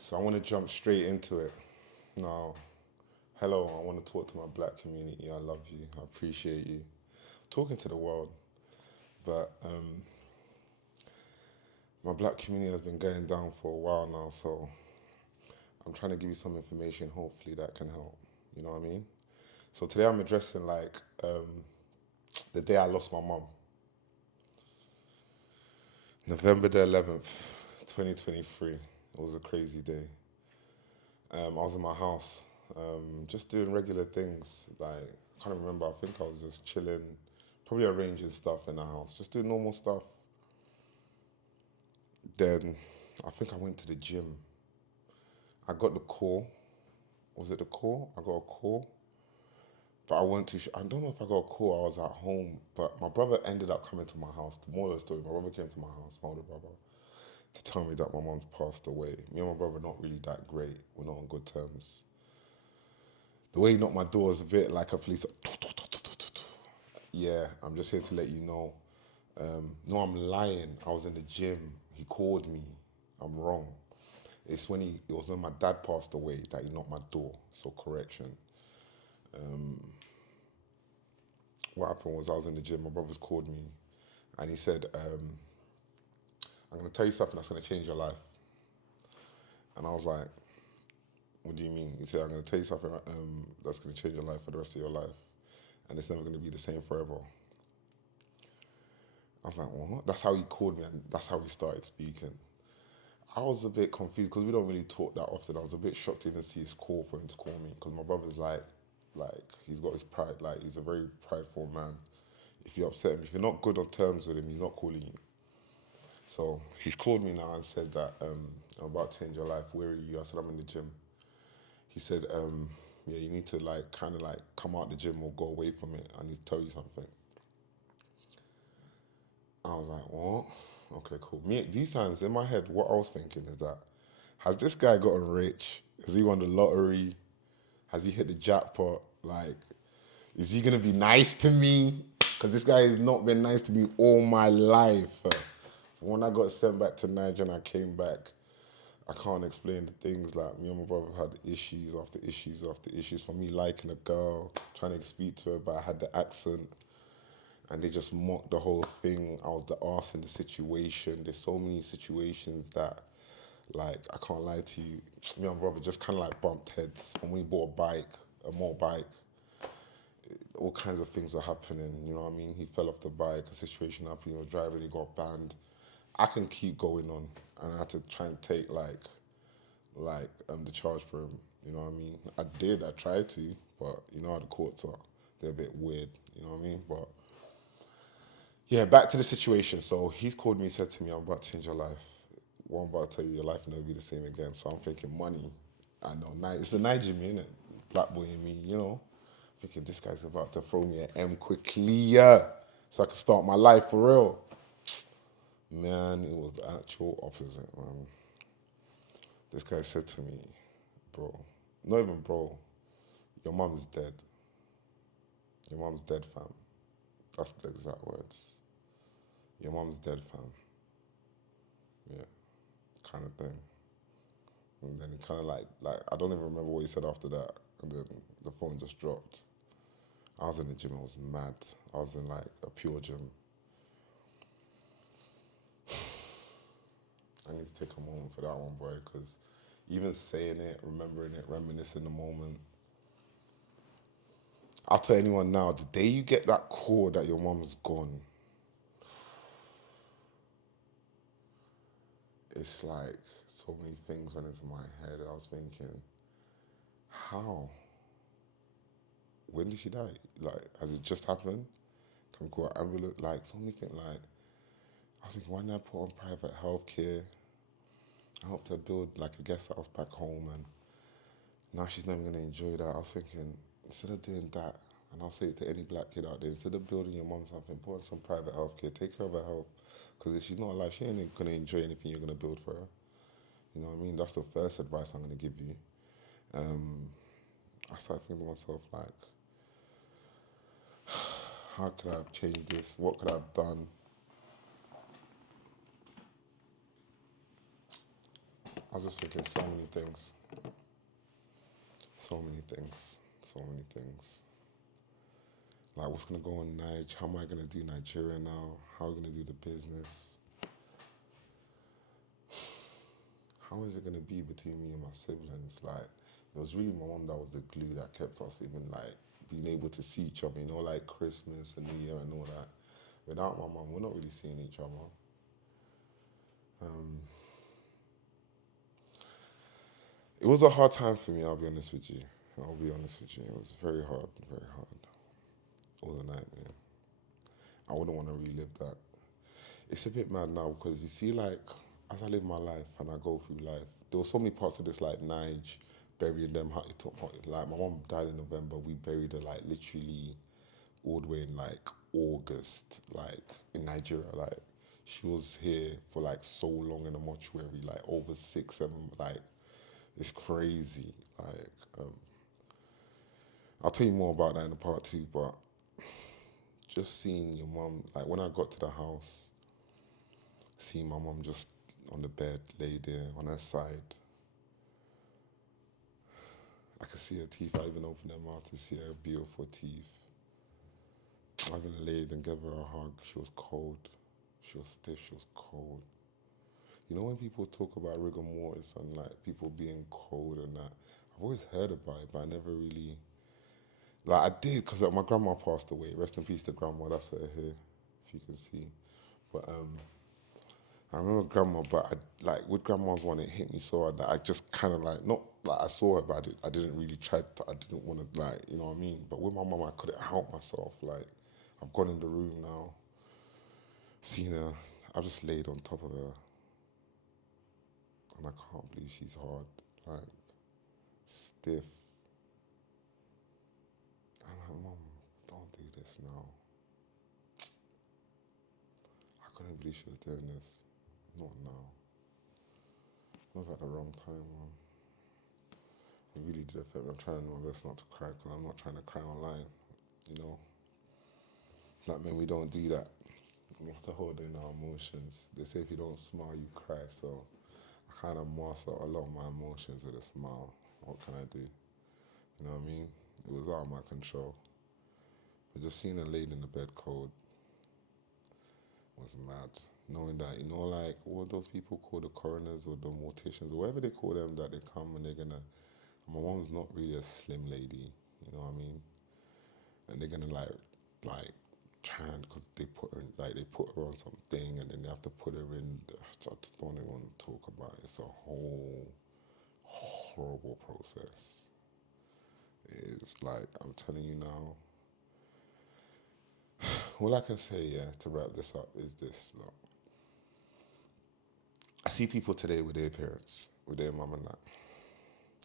So I want to jump straight into it. Now, hello, I want to talk to my black community. I love you. I appreciate you. Talking to the world. But my black community has been going down for a while now, so I'm trying to give you some information, hopefully, that can help. You know what I mean? So today I'm addressing the day I lost my mum, November the 11th, 2023. It was a crazy day. I was in my house, just doing regular things. Like, I can't remember. I think I was just chilling, probably arranging stuff in the house, just doing normal stuff. Then I think I went to the gym. I got the call. Was it the call? I got a call, but I went to. I don't know if I got a call. I was at home, but my brother ended up coming to my house. The moral of the story: my brother came to my house, my older brother, to tell me that my mom's passed away. Me and my brother are not really that great. We're not on good terms. The way he knocked my door was a bit like a police. Yeah, I'm just here to let you know. No, I'm lying. I was in the gym. He called me. I'm wrong. It was when my dad passed away that he knocked my door. So correction. What happened was I was in the gym. My brother's called me, and he said, "I'm gonna tell you something that's gonna change your life." And I was like, "What do you mean?" He said, "I'm gonna tell you something that's gonna change your life for the rest of your life, and it's never gonna be the same forever." I was like, "What?" That's how he called me, and that's how we started speaking. I was a bit confused because we don't really talk that often. I was a bit shocked to even see his call for him to call me because my brother's like he's got his pride. Like he's a very prideful man. If you upset him, if you're not good on terms with him, he's not calling you. So he's called me now and said that I'm about to change your life. Where are you? I said I'm in the gym. He said, yeah, you need to like kind of like come out the gym or go away from it. I need to tell you something. I was like, what? Okay, cool. Me, these times in my head, what I was thinking is that has this guy gotten rich? Has he won the lottery? Has he hit the jackpot? Like, is he gonna be nice to me? Because this guy has not been nice to me all my life. When I got sent back to Niger and I came back, I can't explain the things like me and my brother had issues after issues after issues. For me liking a girl, trying to speak to her, but I had the accent and they just mocked the whole thing. I was the arse in the situation. There's so many situations that, like, I can't lie to you. Me and my brother just kind of like bumped heads. When we bought a bike, a motorbike, all kinds of things were happening. You know what I mean? He fell off the bike, a situation happened, he was driving, he got banned. I can keep going on, and I had to try and take the charge for him. You know what I mean? I did. I tried to, but you know how the courts are. They're a bit weird. You know what I mean? But yeah, back to the situation. So he's called me, said to me, "I'm about to change your life. What I'm about to tell you, your life will never be the same again." So I'm thinking, money. I know, it's the Niger me, innit? Black boy in me, you know. Thinking this guy's about to throw me an M quickly, yeah, so I can start my life for real. Man, it was the actual opposite, man. This guy said to me, "Bro, not even bro, your mom's dead. Your mom's dead, fam." That's the exact words. Your mom's dead, fam. Yeah, kind of thing. And then he kind of like I don't even remember what he said after that. And then the phone just dropped. I was in the gym. I was mad. I was in like a pure gym. I need to take a moment for that one, boy, because even saying it, remembering it, reminiscing the moment. I'll tell anyone now, the day you get that call that your mom's gone, it's like so many things went into my head. I was thinking, how? When did she die? Like, has it just happened? Can we call an ambulance? Like, so many things. Like, I was thinking, why didn't I put on private healthcare? I helped her build like a guest house back home, and now she's never gonna enjoy that. I was thinking, instead of doing that, and I'll say it to any black kid out there, instead of building your mum something, put on some private healthcare, take care of her health, because if she's not alive, she ain't gonna enjoy anything you're gonna build for her. You know what I mean? That's the first advice I'm gonna give you. Um, I started thinking to myself like, how could I have changed this? What could I have done? I was just thinking so many things. So many things. So many things. Like, what's gonna go on Niger? How am I gonna do Nigeria now? How are we gonna do the business? How is it gonna be between me and my siblings? Like, it was really my mom that was the glue that kept us even like being able to see each other. You know, like Christmas and New Year and all that. Without my mom, we're not really seeing each other. Um, it was a hard time for me. I'll be honest with you. I'll be honest with you. It was very hard, very hard. It was a nightmare. I wouldn't want to relive that. It's a bit mad now because you see, like, as I live my life and I go through life, there were so many parts of this, like Nige, burying them. It took, like, my mom died in November. We buried her, like, literally all the way in, like, August, like, in Nigeria. Like, she was here for, like, so long in a mortuary, like, over 6, 7, like, it's crazy. Like, I'll tell you more about that in the part two, but just seeing your mom, like, when I got to the house, seeing my mom just on the bed, lay there on her side. I could see her teeth. I even opened her mouth to see her beautiful teeth. I even laid and gave her a hug. She was cold. She was stiff. She was cold. You know when people talk about rigor mortis and like people being cold and that, I've always heard about it, but I never really like I did because like, my grandma passed away. Rest in peace to grandma. That's her here, if you can see. But I remember grandma, but I, like with grandma's one, it hit me so hard that I just kind of like not like I saw her, but I didn't really try. I didn't want to like you know what I mean. But with my mum, I couldn't help myself. Like I've gone in the room now, seen her. I just laid on top of her, and I can't believe she's hard, like stiff. I'm like, mum, don't do this now. I couldn't believe she was doing this. Not now. It was at the wrong time, man. It really did affect me. I'm trying my best not to cry because I'm not trying to cry online. You know, like man, we don't do that. We have to hold in our emotions. They say if you don't smile, you cry. So I kind of master a lot of my emotions with a smile. What can I do? You know what I mean? It was out of my control. But just seeing her laid in the bed cold was mad. Knowing that, you know, like what those people call the coroners or the morticians or whatever they call them, that they come and they're gonna. My mom's not really a slim lady, you know what I mean? And they're gonna like try and because they put her like they put her on something and then they have to put her in. I just don't even want to talk about it. It's a whole horrible process. It's like I'm telling you now. All I can say, yeah, to wrap this up is this: look, I see people today with their parents, with their mum and that.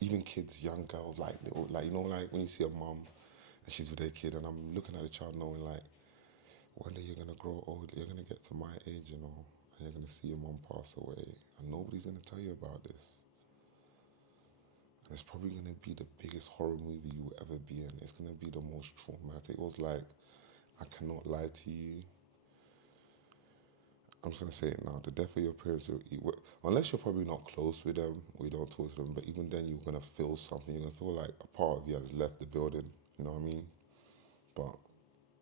Even kids, young girls, like little, like you know, like when you see a mum and she's with their kid, and I'm looking at the child knowing like one day you're gonna grow old, you're gonna get to my age, you know, and you're gonna see your mom pass away, and nobody's gonna tell you about this. And it's probably gonna be the biggest horror movie you will ever be in. It's gonna be the most traumatic. It was like, I cannot lie to you. I'm just gonna say it now. The death of your parents, unless you're probably not close with them, or you don't talk to them, but even then, you're gonna feel something. You're gonna feel like a part of you has left the building. You know what I mean? But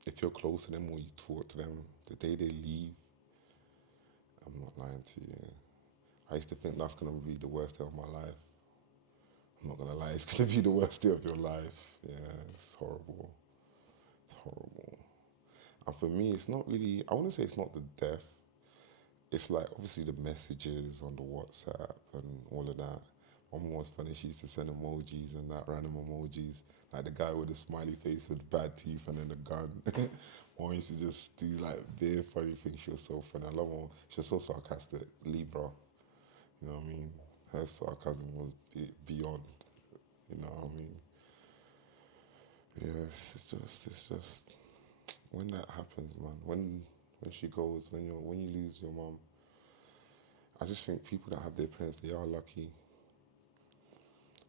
if you're close to them or you talk to them, the day they leave, I'm not lying to you. I used to think that's gonna be the worst day of my life. I'm not gonna lie, it's gonna be the worst day of your life. Yeah, it's horrible. It's horrible. And for me, it's not really. I want to say it's not the death. It's like obviously the messages on the WhatsApp and all of that. One was funny. She used to send emojis and that random emojis, like the guy with the smiley face with bad teeth and then the gun. One used to just do like very funny things. She was so funny. I love her. She was so sarcastic. Libra, you know what I mean? Her sarcasm was beyond. You know what I mean? Yes, it's just when that happens, man. When she goes, when you lose your mom, I just think people that have their parents, they are lucky.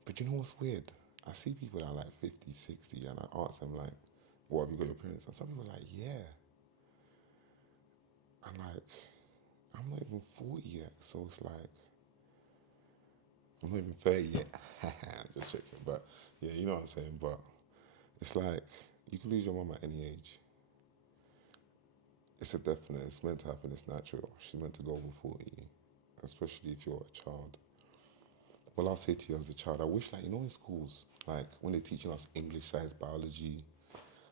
But you know what's weird? I see people that are like 50, 60, and I ask them like, what, have you got your parents? And some people are like, yeah. And like, I'm not even 40 yet. So it's like, I'm not even 30 yet. Just checking. But yeah, you know what I'm saying. But it's like you can lose your mum at any age. It's a definite. It's meant to happen. It's natural. She's meant to go before you, especially if you're a child. Well, I'll say to you as a child, I wish, like, in schools, like, when they're teaching us English, science, biology,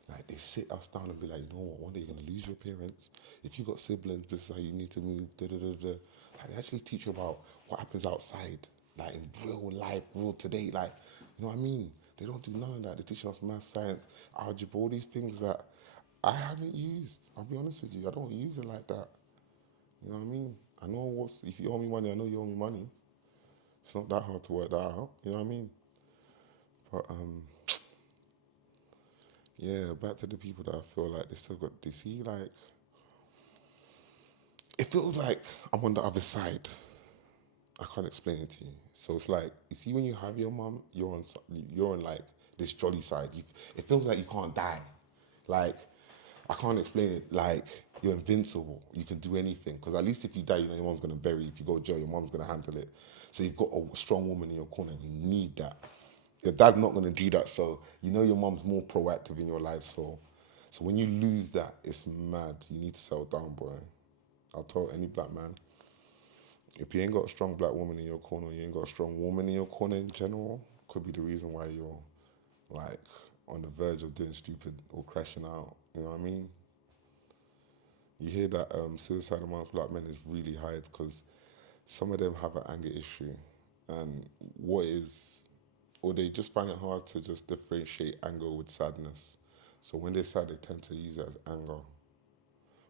like, they sit us down and be like, you know what, one day you're going to lose your parents. If you got siblings, this is how you need to move, da da da da. Like, they actually teach you about what happens outside, like, in real life, real today. Like, you know what I mean? They don't do none of that. They're teaching us math, science, algebra, all these things that I haven't used. I'll be honest with you, I don't use it like that. You know what I mean? I know if you owe me money, I know you owe me money. It's not that hard to work that out. You know what I mean? But yeah, back to the people that I feel like they still got. They see like it feels like I'm on the other side. I can't explain it to you. So it's like you see when you have your mum, you're on like this jolly side. It feels like you can't die. Like I can't explain it. Like you're invincible. You can do anything. Because at least if you die, you know your mom's gonna bury you. If you go to jail, your mom's gonna handle it. So you've got a strong woman in your corner. And you need that. Your dad's not gonna do that. So you know your mom's more proactive in your life. So when you lose that, it's mad. You need to settle down, boy. I'll tell any black man, if you ain't got a strong black woman in your corner, you ain't got a strong woman in your corner in general, could be the reason why you're like on the verge of doing stupid or crashing out. You know what I mean? You hear that suicide amongst black men is really high because some of them have an anger issue, and what is, or they just find it hard to just differentiate anger with sadness. So when they're sad, they tend to use it as anger,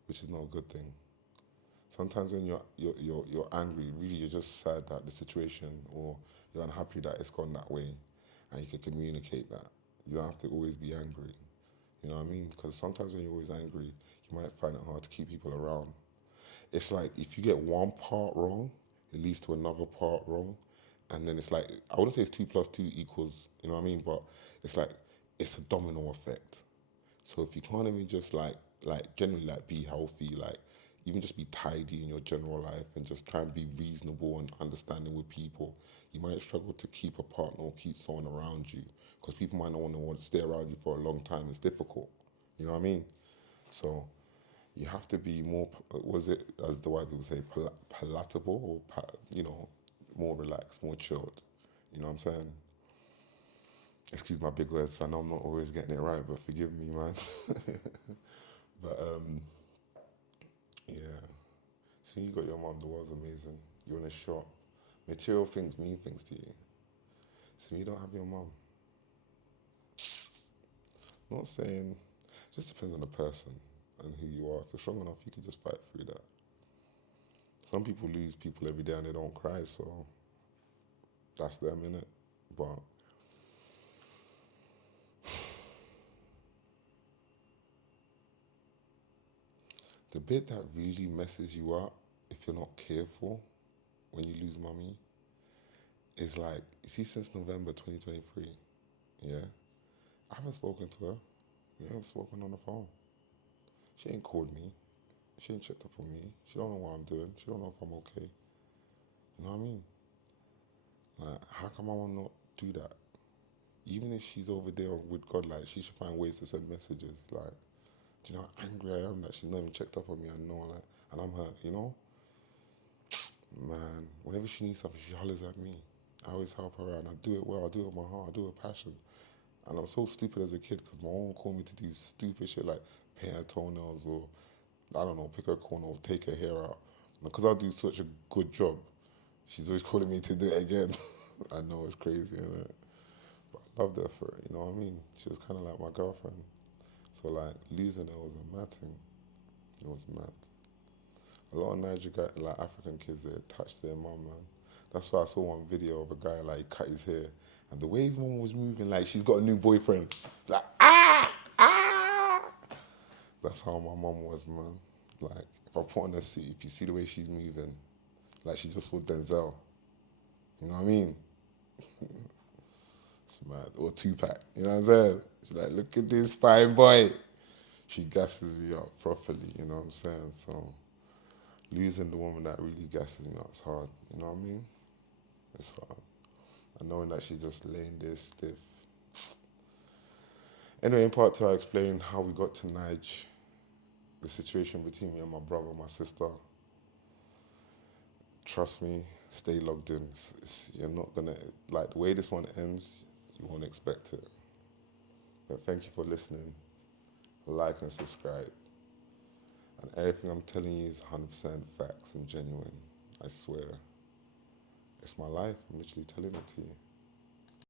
which is not a good thing. Sometimes when you're angry, really you're just sad that the situation, or you're unhappy that it's gone that way, and you can communicate that. You don't have to always be angry. You know what I mean? Because sometimes when you're always angry, you might find it hard to keep people around. It's like if you get one part wrong, it leads to another part wrong, and then it's like I wouldn't say it's two plus two equals. You know what I mean? But it's like it's a domino effect. So if you can't even just like generally like be healthy, like even just be tidy in your general life and just try and be reasonable and understanding with people, you might struggle to keep a partner or keep someone around you because people might not want to stay around you for a long time. It's difficult. You know what I mean? So you have to be more, was it, as the white people say, palatable or, more relaxed, more chilled. You know what I'm saying? Excuse my big words. I know I'm not always getting it right, but forgive me, man. But yeah. So you got your mom. The world's amazing. You're in a shot. Material things mean things to you. So you don't have your mom. Not saying. Just depends on the person and who you are. If you're strong enough, you can just fight through that. Some people lose people every day and they don't cry, so that's them in it. But the bit that really messes you up if you're not careful when you lose mommy is like, you see, since November 2023, yeah, I haven't spoken to her. We haven't spoken on the phone. She ain't called me. She ain't checked up on me. She don't know what I'm doing. She don't know if I'm okay. You know what I mean? Like, how come I will not do that? Even if she's over there with God, like, she should find ways to send messages. Like, do you know how angry I am that she's not even checked up on me? I know, like, and I'm hurt, you know? Man, whenever she needs something, she hollers at me. I always help her out, and I do it well. I do it with my heart. I do it with passion. And I was so stupid as a kid because my mom would call me to do stupid shit like paint her toenails or, I don't know, pick her corner or take her hair out. And because I do such a good job, she's always calling me to do it again. I know it's crazy, isn't it? But I loved her for it, you know what I mean? She was kind of like my girlfriend. So, like, losing her was a mad thing. It was mad. A lot of like African kids, they attached to their mom, man. That's why I saw one video of a guy like cut his hair, and the way his mom was moving, like she's got a new boyfriend. Like ah. That's how my mom was, man. Like if I put on a suit, if you see the way she's moving, like she just saw Denzel. You know what I mean? It's mad. Or Tupac. You know what I'm saying? She's like, look at this fine boy. She gasses me up properly. You know what I'm saying? So losing the woman that really gasses me up is hard. You know what I mean? It's hard. knowing that she's just laying there stiff. Anyway, in part two, I explained how we got to Nige, the situation between me and my brother, my sister. Trust me, stay logged in. You're not gonna, like, the way this one ends, you won't expect it. But thank you for listening. Like and subscribe. And everything I'm telling you is 100% facts and genuine. I swear. It's my life. I'm literally telling it to you.